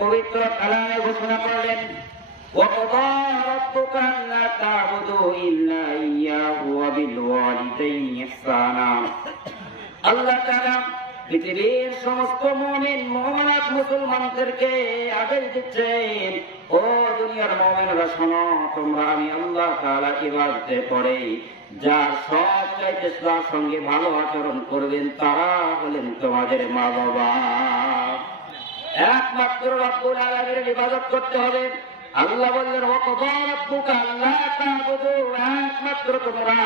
পবিত্র কালামে ঘোষণা করলেন وقضى ربك ألا تعبدوا إلا إياه وبالوالدين إحسانا আল্লাহ তাআলা পৃথিবীর সমস্ত মুমিন মুমিনাত মুসলমানদেরকে আদেশ দিচ্ছেন ও দুনিয়ার মুমিনরা শোনো তোমরা আমি আল্লাহ তাআলা ইবাদতে পড়ে যার সব চাইতে তার সঙ্গে ভালো আচরণ করবেন তারা হলেন তোমাদের মা বাবা একমাত্র রব্বুল আলামিনের ইবাদত করতে হবে। আল্লাহ বললেন একমাত্র তোমরা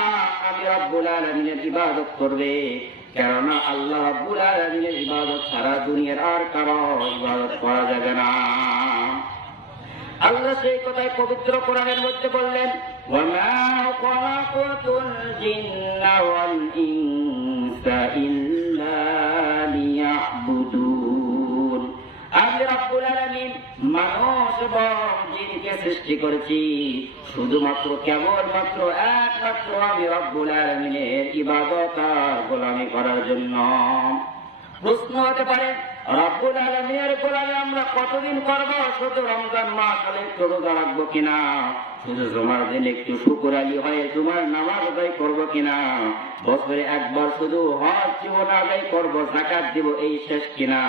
আমি রব্বুল আলামিনের ইবাদত করবে। কেননা আল্লাহ রব্বুল আলামিনের ইবাদত ছাড়া দুনিয়ার আর কারও ইবাদত করা যাবে না। আল্লাহ সেই কথায় পবিত্র কোরআনের মধ্যে বললেন, ওয়ামা খালাকাতুল সৃষ্টি করেছি। শুধুমাত্র কেবলমাত্র একমাত্র আমি রব্বুল আলমিনের ইবাদত আর গোলামি করার জন্য। প্রশ্ন হতে পারে রব্বুল আলমিনের গোলামি আমরা কতদিন করব? শুধু রমজান মাস হলে একটু রোজা রাখব কিনা? শুধু জুমার দিন একটু শুকুর আলী হয়ে জুমার নামাজ আদায় করব কিনা? বছরে একবার শুধু হজ জীবন আদায় করব, জাকাত দিব, এই শেষ কিনা?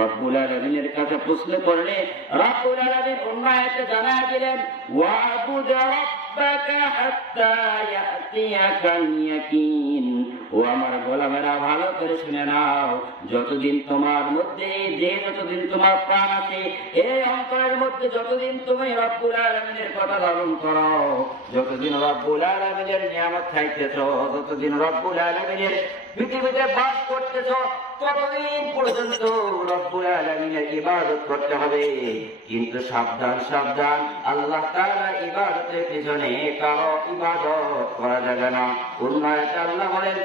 রব্বুল আলমিনের কাছে প্রশ্ন করলে রব্বুল আলমিন উন্নয়তে জানা দিলেন, ওয়াবুদ রব্বাকা حتى يأتيك اليقين. ও আমার গোলামেরা, ভালো করে শুনে নাও। যতদিন তোমার মধ্যে যে, যতদিন তোমার প্রাণ আছে, এই অন্তরের মধ্যে যতদিন তুমি রব্বুল আলমিনের কথা ধারণ করো, যতদিন রব্বুল আলমিনের নিয়ামত খাইতেছ ততদিন রব্বুল আলমিনের পৃথিবীতে বাস করতেছ, ততদিন পর্যন্ত রব্বুল আলমিনের ইবাদত করতে হবে। কিন্তু সাবধান সাবধান, আল্লাহ তাআলা ইবাদতের পিছনে কারও ইবাদত করা যাবে না। উন্নয়ন আল্লাহ বলেন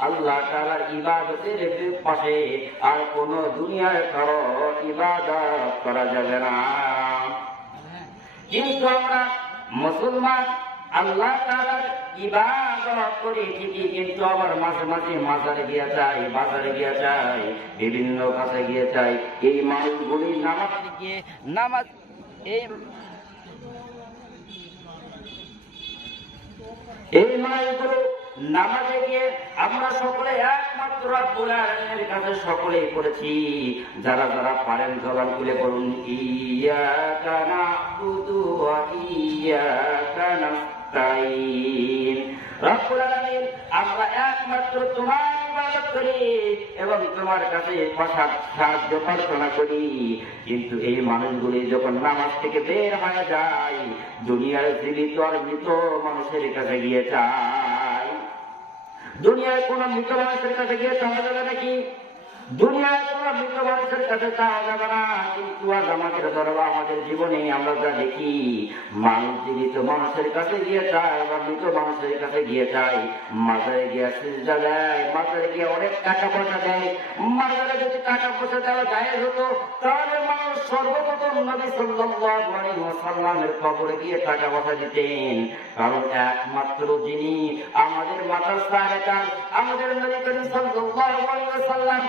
আল্লাহ তাআলার ইবাদতের পাশে আর কোন দুনিয়ার কারও ইবাদত করা যাবে না। কিন্তু আমরা মুসলমান, আল্লাহ তাআলার ইবাদত করি ঠিকই কিন্তু আবার মাঝে মাঝে মাজারে গিয়া চাই বাজারে গিয়া চাই বিভিন্ন কাছে গিয়ে চাই এই মানুষগুলি নামাজ গিয়ে নামাজ এই এই মাইগুলো নামাজে গিয়ে আমরা সকলে একমাত্র রব্বুল কাছে সকলেই করেছি যারা যারা পারেন জবান খুলে করুন ইয়াকা নাবুদু ওয়া নাস্তাইন রব্বুল আলামিন, আমরা একমাত্র তোমার ইবাদত করি এবং তোমার কাছে সাহায্য, প্রার্থনা করি। কিন্তু এই মানুষগুলি যখন নামাজ থেকে বের হয়ে যায়, দুনিয়ার জীবিত আর মৃত মানুষের কাছে গিয়ে চায়। দুনিয়ায় কোন মানুষের কাছে গিয়ে তাহলে নাকি? দুনিয়ায় কাছে কিন্তু আজ আমাদের জীবনে আমরা যা দেখি, মানুষ মানুষের কাছে গিয়ে বা মৃত মানুষের কাছে গিয়ে গিয়ে সিজদা দেয় গিয়ে অনেক টাকা পয়সা দেয় যদি টাকা পয়সা দেওয়া যায় হতো, তাহলে মানুষ সর্বপ্রথম কবরে গিয়ে টাকা পয়সা দিতেন। কারণ একমাত্র যিনি আমাদের সাহেবান আমাদের নবী করিম সাল্লাল্লাহু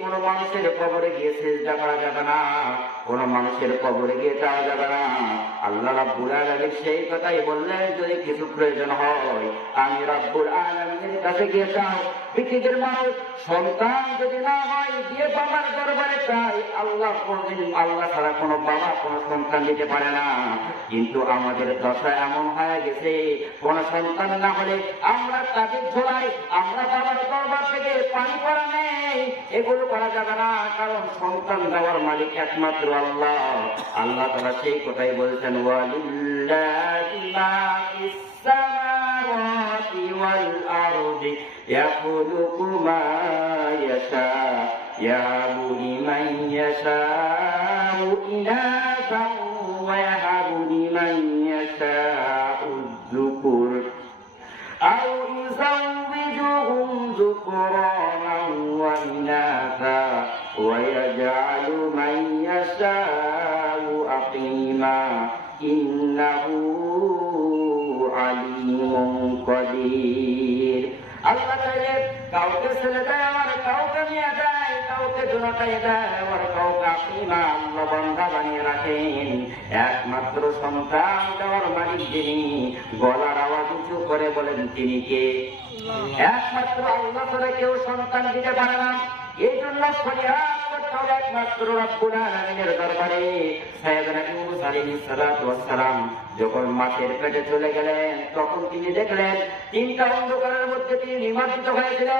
কোন মানুষের কবরে গিয়ে সেজদা করা যাবে না, কোন মানুষের কবরে গিয়ে চাওয়া যাবে না। আল্লাহ রাব্বুল আলামিন সেই কথাই বললেন, যদি কিছু প্রয়োজন হয়, আমি রব্বুল আলামিনের কাছে গিয়ে চাও পৃথিবীর মানুষ, সন্তান যদি না হয়, গিয়ে বাবার দরবারে চাই। আল্লাহ কোনদিন, আল্লাহ ছাড়া কোনো বাবা, কোনো সন্তান দিতে পারে না। কিন্তু আমাদের দশা এমন হয়ে গেছে, কোন সন্তান না হলে আমরা তাদের ঝোলাই আমরা বাবার দরবার থেকে পানি করা নেই এগুলো করা যাবে না, কারণ সন্তান দেওয়ার মালিক একমাত্র আল্লাহ। আল্লাহ তারা সেই কথাই বলছেন, ওয়ালিল্লাহি ويجعل من يشاء أقيما إنه عليم قدير আল্লাহ চাইলে কাউকে ছেলে দেয় আমার কাউকে মেয়ে দেয় কাউকে দুটাই দেয় আমার কাউকে আপিমা আল্লাহ বন্ধা বানিয়ে রাখেন একমাত্র সন্তান দেওয়ার মালিক যিনি গলার আওয়াজ উঁচু করে বলেন তিনি কে একমাত্র আল্লাহ ছাড়া কেউ সন্তান দিতে পারে না এই জন্য যখন মাছের পেটে চলে গেলেন, তখন তিনি দেখলেন, তিনটা অন্ধকারের মধ্যে তিনি নিমজ্জিত হয়েছিলেন।